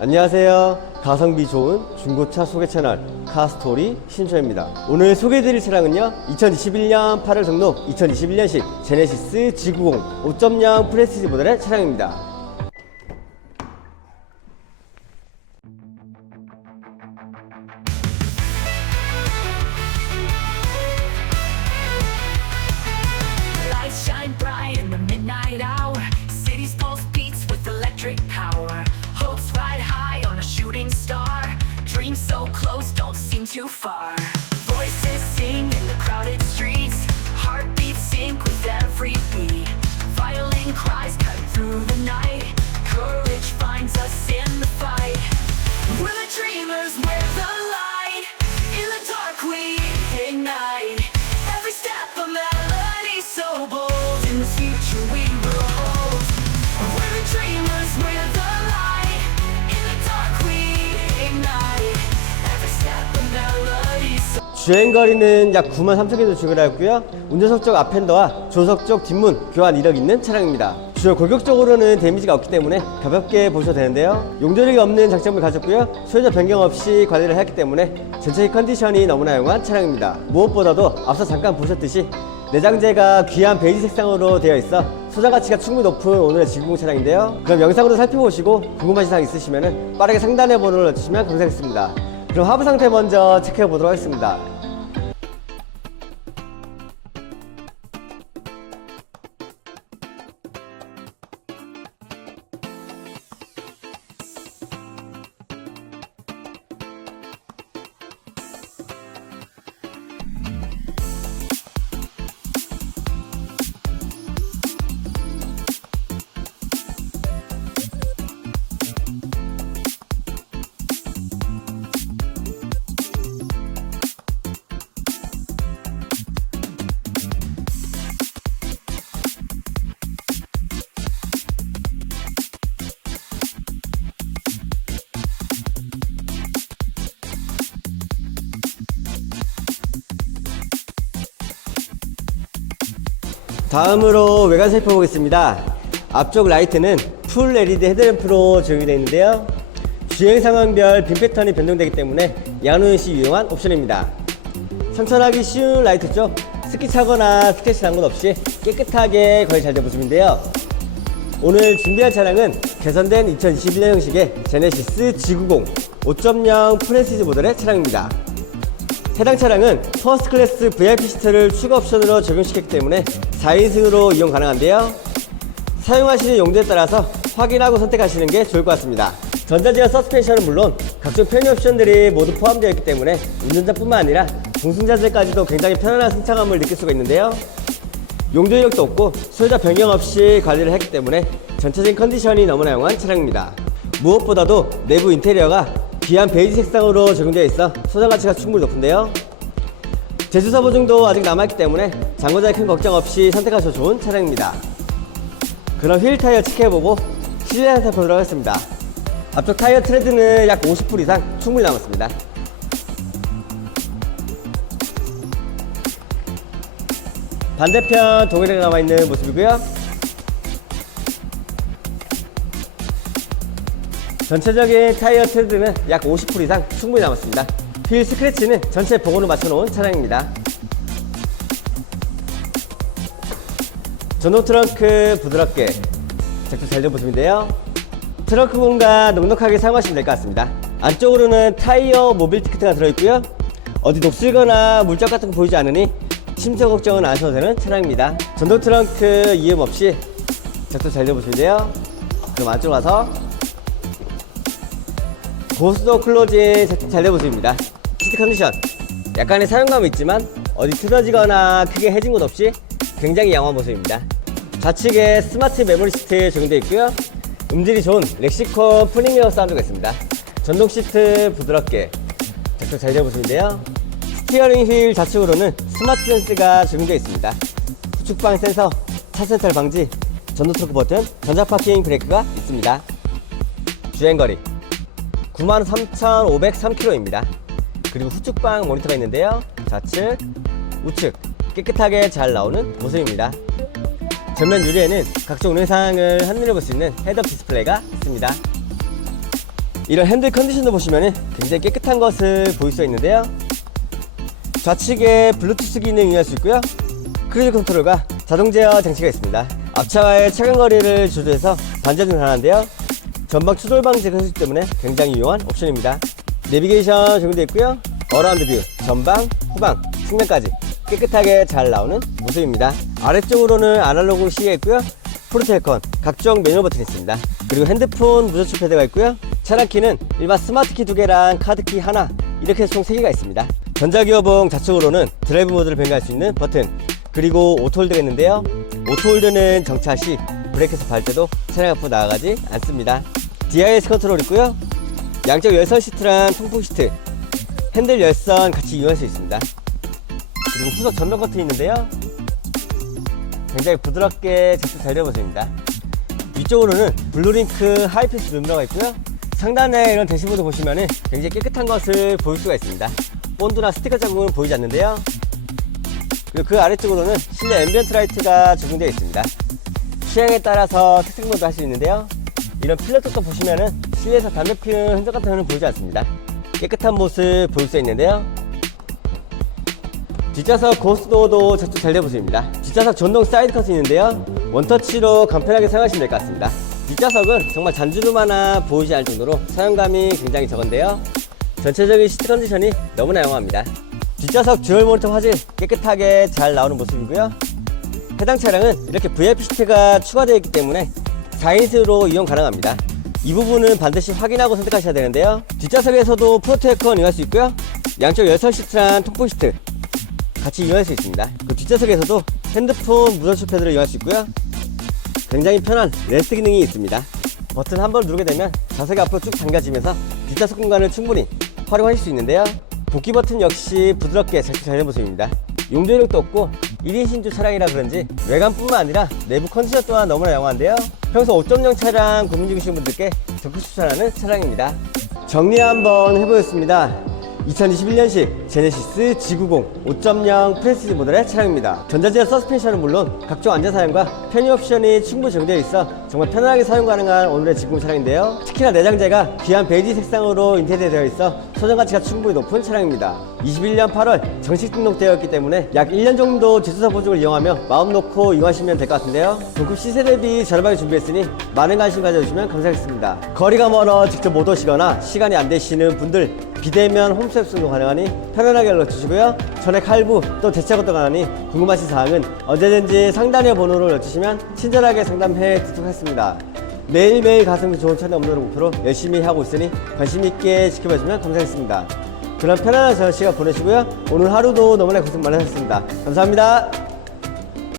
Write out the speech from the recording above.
안녕하세요. 가성비 좋은 중고차 소개 채널 카스토리 신초입니다. 오늘 소개해드릴 차량은요. 2021년 8월 등록 2021년식 제네시스 G90 5.0 프레스티지 모델의 차량입니다. 주행 거리는 약 9만 3천 킬로 주행하였고요. 운전석 쪽 앞핸더와 조석 쪽 뒷문 교환 이력 있는 차량입니다. 주요 골격적으로는 데미지가 없기 때문에 가볍게 보셔도 되는데요. 용도력이 없는 장점을 가졌고요. 소유자 변경 없이 관리를 했기 때문에 전체의 컨디션이 너무나 용한 차량입니다. 무엇보다도 앞서 잠깐 보셨듯이 내장재가 귀한 베이지 색상으로 되어 있어 소장 가치가 충분히 높은 오늘의 G90 차량인데요. 그럼 영상으로 살펴보시고 궁금하신 사항 있으시면 빠르게 상단에 번호를 넣어주시면 감사하겠습니다. 그럼 하부 상태 먼저 체크해 보도록 하겠습니다. 다음으로 외관 살펴보겠습니다. 앞쪽 라이트는 풀 LED 헤드램프로 적용이 되어 있는데요. 주행 상황별 빔 패턴이 변동되기 때문에 양눈 시 유용한 옵션입니다. 선천하기 쉬운 라이트 쪽 스키 차거나 스케치 난것 없이 깨끗하게 거의 잘된 모습인데요. 오늘 준비한 차량은 개선된 2021년 형식의 제네시스 G90 5.0 프레시즈 모델의 차량입니다. 해당 차량은 퍼스트 클래스 VIP 시트를 추가 옵션으로 적용시켰기 때문에 4인승으로 이용 가능한데요. 사용하시는 용도에 따라서 확인하고 선택하시는 게 좋을 것 같습니다. 전자제어 서스펜션은 물론 각종 편의 옵션들이 모두 포함되어 있기 때문에 운전자뿐만 아니라 동승자들까지도 굉장히 편안한 승차감을 느낄 수가 있는데요. 용도 이력도 없고 소유자 변경 없이 관리를 했기 때문에 전체적인 컨디션이 너무나 용한 차량입니다. 무엇보다도 내부 인테리어가 귀한 베이지 색상으로 적용되어 있어 소장 가치가 충분히 높은데요. 제주사 보증도 아직 남아있기 때문에 장고장에 큰 걱정 없이 선택하셔도 좋은 차량입니다. 그럼 휠 타이어 체크해보고 실내 살펴보도록 하겠습니다. 앞쪽 타이어 트레드는 약 50풀 이상 충분히 남았습니다. 반대편 동일하게 남아있는 모습이고요. 전체적인 타이어 트레드는 약 50풀 이상 충분히 남았습니다. 휠 스크래치는 전체 복원을 맞춰놓은 차량입니다. 전동 트렁크 부드럽게 작동 잘된 모습인데요. 트렁크 공간 넉넉하게 사용하시면 될 것 같습니다. 안쪽으로는 타이어 모빌티 키트가 들어있고요. 어디 녹슬거나 물적 같은 거 보이지 않으니 침수 걱정은 안 하셔도 되는 차량입니다. 전동 트렁크 이음 없이 작동 잘된 모습인데요. 그럼 안쪽으로 가서 고스도 클로징 세팅 잘된 모습입니다. 시트 컨디션 약간의 사용감이 있지만 어디 틀어지거나 크게 해진 곳 없이 굉장히 양호한 모습입니다. 좌측에 스마트 메모리 시트 적용되어 있고요. 음질이 좋은 렉시콘 프리미엄 사운드가 있습니다. 전동 시트 부드럽게 작동 잘된 모습인데요. 스티어링 휠 좌측으로는 스마트 센스가 적용되어 있습니다. 후측방 센서, 차센터 방지, 전동 트로크 버튼, 전자 파킹 브레이크가 있습니다. 주행거리 93,503km입니다. 그리고 후측방 모니터가 있는데요. 좌측, 우측 깨끗하게 잘 나오는 모습입니다. 전면 유리에는 각종 운행 사항을 한눈에 볼 수 있는 헤드업 디스플레이가 있습니다. 이런 핸들 컨디션도 보시면 굉장히 깨끗한 것을 볼수 있는데요. 좌측에 블루투스 기능 이용할 수 있고요. 크루즈 컨트롤과 자동 제어 장치가 있습니다. 앞차와의 차간 거리를 조절해서 반전이 가능한데요. 전방 추돌 방지가 있기 때문에 굉장히 유용한 옵션입니다. 내비게이션 적용되어 있고요. 어라운드 뷰, 전방, 후방, 측면까지 깨끗하게 잘 나오는 모습입니다. 아래쪽으로는 아날로그 시계가 있고요. 프로테이컨, 각종 매뉴얼 버튼이 있습니다. 그리고 핸드폰 무전축 패드가 있고요. 차량 키는 일반 스마트 키 두 개랑 카드 키 하나 이렇게 총 3개가 있습니다. 전자기어봉 좌측으로는 드라이브 모드를 변경할 수 있는 버튼 그리고 오토홀드가 있는데요. 오토홀드는 정차 시 브레이크에서 밟을 때도 차량 앞으로 나아가지 않습니다. DIS 컨트롤 있고요. 양쪽 열선 시트랑 통풍 시트, 핸들 열선 같이 이용할 수 있습니다. 그리고 후석 전동 버튼이 있는데요. 굉장히 부드럽게 작동 잘 되어 보입니다. 위쪽으로는 블루링크 하이패스 룸러가 있고요. 상단에 이런 대시보드 보시면 굉장히 깨끗한 것을 볼 수가 있습니다. 본드나 스티커 자국은 보이지 않는데요. 그리고 그 아래쪽으로는 실내 앰비언트 라이트가 적용되어 있습니다. 취향에 따라서 특색 모드 할수 있는데요. 이런 필러 쪽도 보시면은 실내에서 담배 피우는 흔적 같은 거는 보이지 않습니다. 깨끗한 모습 볼 수 있는데요. 뒷좌석 고스도어도 작동 잘 되어 보입니다. 뒷좌석 전동 사이드 컷이 있는데요. 원터치로 간편하게 사용하시면 될 것 같습니다. 뒷좌석은 정말 잔주름 하나 보이지 않을 정도로 사용감이 굉장히 적은데요. 전체적인 시트 컨디션이 너무나 양호합니다. 뒷좌석 듀얼 모니터 화질 깨끗하게 잘 나오는 모습이고요. 해당 차량은 이렇게 VIP 시트가 추가되어 있기 때문에 4인승으로 이용 가능합니다. 이 부분은 반드시 확인하고 선택하셔야 되는데요. 뒷좌석에서도 프로테이컨 이용할 수 있고요. 양쪽 열선 시트랑 통풍 시트 같이 이용할 수 있습니다. 그 뒷좌석에서도 핸드폰 무선 패드를 이용할 수 있고요. 굉장히 편한 레스트 기능이 있습니다. 버튼 한 번 누르게 되면 좌석이 앞으로 쭉 당겨지면서 뒷좌석 공간을 충분히 활용하실 수 있는데요. 복귀 버튼 역시 부드럽게 잘 되는 모습입니다. 용도력도 없고 1인 신주 차량이라 그런지 외관뿐만 아니라 내부 컨디션 또한 너무나 양호한데요. 평소 5.0 차량 고민 중이신 분들께 적극 추천하는 차량입니다. 정리 한번 해보겠습니다. 2021년식 제네시스 G90 5.0 프레시지 모델의 차량입니다. 전자제어 서스펜션은 물론 각종 안전 사양과 편의 옵션이 충분히 적용되어 있어 정말 편안하게 사용 가능한 오늘의 G90 차량인데요. 특히나 내장재가 귀한 베이지 색상으로 인테리어 되어 있어 소장 가치가 충분히 높은 차량입니다. 21년 8월 정식 등록되었기 때문에 약 1년 정도 제조사 보증을 이용하며 마음 놓고 이용하시면 될 것 같은데요. 동급 시세 대비 저렴하게 준비했으니 많은 관심 가져주시면 감사하겠습니다. 거리가 멀어 직접 못 오시거나 시간이 안 되시는 분들 비대면 홈셉스도 가능하니 편안하게 연락 주시고요. 전액 할부 또 대체 것도 가능하니 궁금하신 사항은 언제든지 상단의 번호를 여쭈시면 친절하게 상담해 드리도록 하겠습니다. 매일매일 가성비 좋은 차량 업로드 목표로 열심히 하고 있으니 관심 있게 지켜봐주면 감사하겠습니다. 그럼 편안한 저녁 시간 보내시고요. 오늘 하루도 너무나 고생 많으셨습니다. 감사합니다.